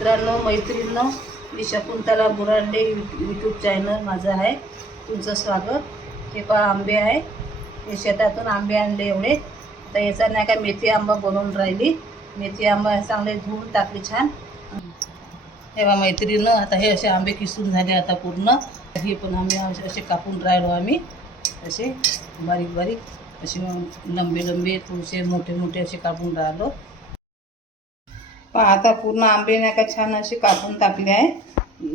मित्रांनो मैत्रिणींनो मी शकुंतला बुरांडे यूट्यूब चॅनल माझं आहे. तुमचं स्वागत. हे पहा आंबे आहे. हे शेतातून आंबे आणले एवढे. तर याचा नाही का मेथी आंबा बनवून राहिली. मेथी आंबा चांगले धुवून टाकले छान. हे बा मैत्रिणीनं आता हे असे आंबे किसून झाले आता पूर्ण. हे पण आंबे असे असे कापून राहिलो आम्ही. असे बारीक बारीक असे लंबे लंबे थोडेसे मोठे मोठे असे कापून राहिलो. पण आता पूर्ण आंबे नाही का छान असे कापून टाकले आहे.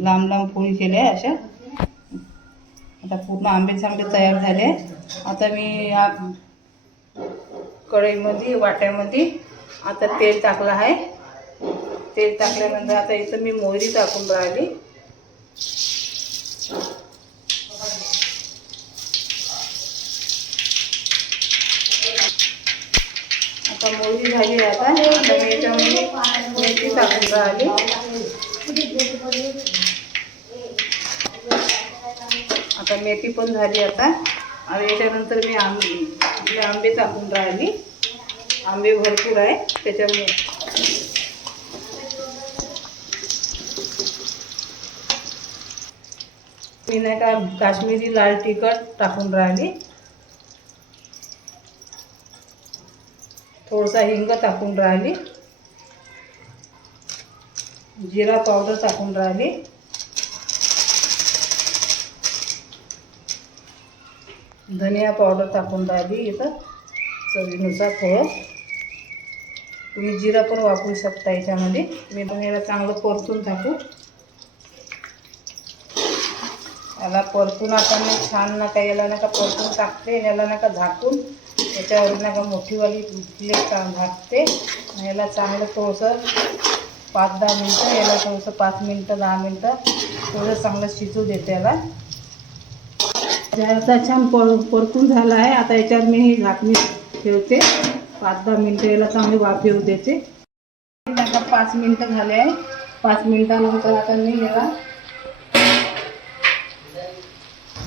लांब लांब पोळी केले आहे अशा. आता पूर्ण आंबे चांगले तयार झाले. आता मी या कढईमध्ये वाट्यामध्ये आता तेल टाकलं आहे. तेल टाकल्यानंतर आता इथं मी मोहरी टाकून राहिली. आता मोहरी झाली आता. आता याच्यामध्ये मेथी टाकून राहिली. आता मेथी पण झाली आता. आणि याच्यानंतर मी आंबे आपले आंबे टाकून राहिली. आंबे भरपूर आहे. त्याच्यामुळे मी नाही का काश्मीरी लाल तिखट टाकून राहिली. थोडसा हिंग टाकून राहिली. जिरा पावडर टाकून राहिली. धनिया पावडर टाकून राहिली इथं चवीनुसार थोडं. तुम्ही जिरा पण वापरू शकता याच्यामध्ये. मी पण याला चांगलं परतून टाकू. याला परतून आपण छान नका याला नका परतून टाकते याला नका झाकून. याच्यावर का मोठीवाली प्लेट झाकते आणि याला चांगलं थोडंसं पाच दहा मिनटं याला थोडंसं पाच मिनटं दहा मिनटं थोडं चांगलं शिजू देते याला. आता छान पर परतून झाला आहे. आता याच्यावर मी ही झाकणी ठेवते. पाच दहा मिनटं याला चांगली वाफ येऊ देते. आता पाच मिनटं झाले आहे. पाच मिनटानंतर आता मी याला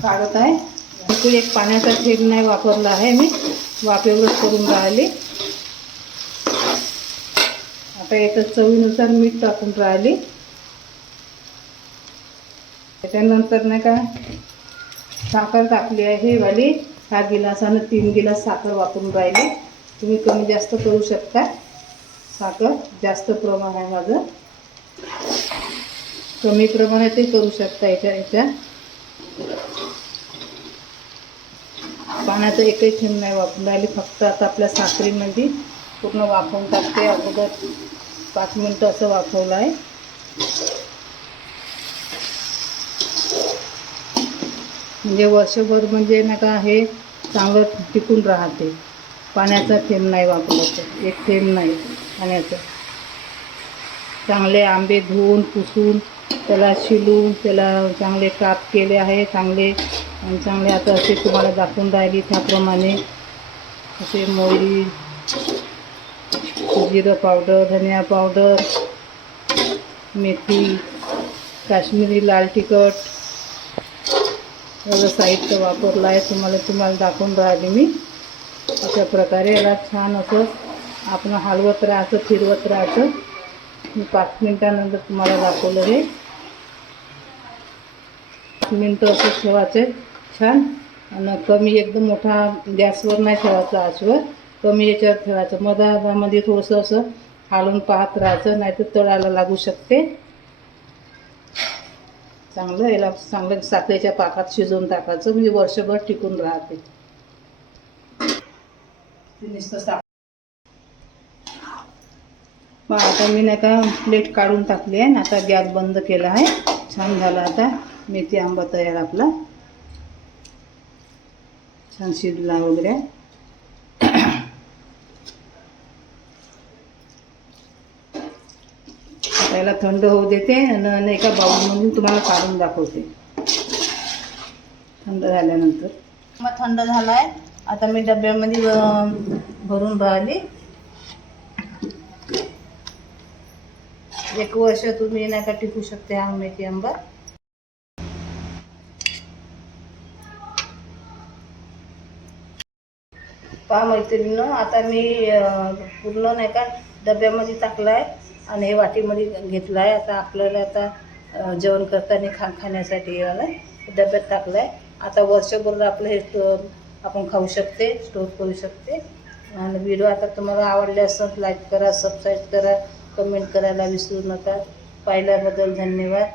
काढत आहे. एक पाण्याचा थेंब नाही वापरला आहे मी. वाफेवरच करून राहिली. आता याच्यात चवीनुसार मीठ टाकून राहिली. त्याच्यानंतर नाही का साखर टाकली आहे वाली. हा गिलासानं तीन गिलास साखर वापरून राहिली. तुम्ही कमी जास्त करू शकता. साखर जास्त प्रमाण आहे माझं. कमी प्रमाणातही करू शकता याच्या याच्या. पाण्याचा एकही थेंब नाही वापरून राहिली. फक्त आता आपल्या साखरेमध्ये पूर्ण वाफवून टाकते. अगोदर पाच मिनटं असं वाफवलं आहे. म्हणजे वर्षभर म्हणजे ना का हे चांगलं टिकून राहते. पाण्याचा थेंब नाही वापरायचं. एक थेंब नाही पाण्याचं. चांगले आंबे धुवून पुसून त्याला शिलून त्याला चांगले काप केले आहे चांगले आणि चांगले आता असे तुम्हाला दाखवून राहिली त्याप्रमाणे. असे मोहरी जिरं पावडर धनिया पावडर मेथी काश्मीरी लाल तिखट एवढं साहित्य वापरलं आहे. तुम्हाला तुम्हाला दाखवून राहिली मी. अशा प्रकारे याला छान असं आपण हलवत राहायचं फिरवत राहायचं. मी पाच मिनटानंतर तुम्हाला दाखवलं हे. मिनटं असं ठेवायचं. छान. आणि कमी एकदम मोठा गॅसवर नाही ठेवायचा आचवर. कमी याच्यावर ठेवायचं. मधामध्ये थोडंसं असं हालून पाहत राहायचं नाहीतर तळाला लागू शकते. चांगलं याला चांगलं साखरेच्या पाकात शिजवून टाकायचं. म्हणजे वर्षभर टिकून राहते. नुसतं मग आता मी नाही का प्लेट काढून टाकली आहे. आता गॅस बंद केला आहे. छान झाला आता. मेथी आंबा तयार आपला. छान वगैरे त्याला थंड होऊ देते आणि एका बाउलमधून तुम्हाला काढून दाखवते. थंड झाल्यानंतर. मग थंड झाला आहे आता मी डब्यामध्ये भरून राहिली. एक वर्ष तुम्ही नाही का टिकू शकते हा मेथी आंबा पहा मैत्रिणीनं आता मी पूर्ण नाही का डब्यामध्ये टाकला आहे आणि हे वाटीमध्ये घेतलं आहे आता आपल्याला आता जेवण करताना खा खाण्यासाठी हे डब्यात टाकलं आहे आता वर्षभर आपलं हे स्टोर आपण खाऊ शकते स्टोर करू शकते. आणि व्हिडिओ आता तुम्हाला आवडले असेल लाईक करा सबस्क्राईब करा कमेंट करायला विसरू नका. पाहिल्याबद्दल धन्यवाद.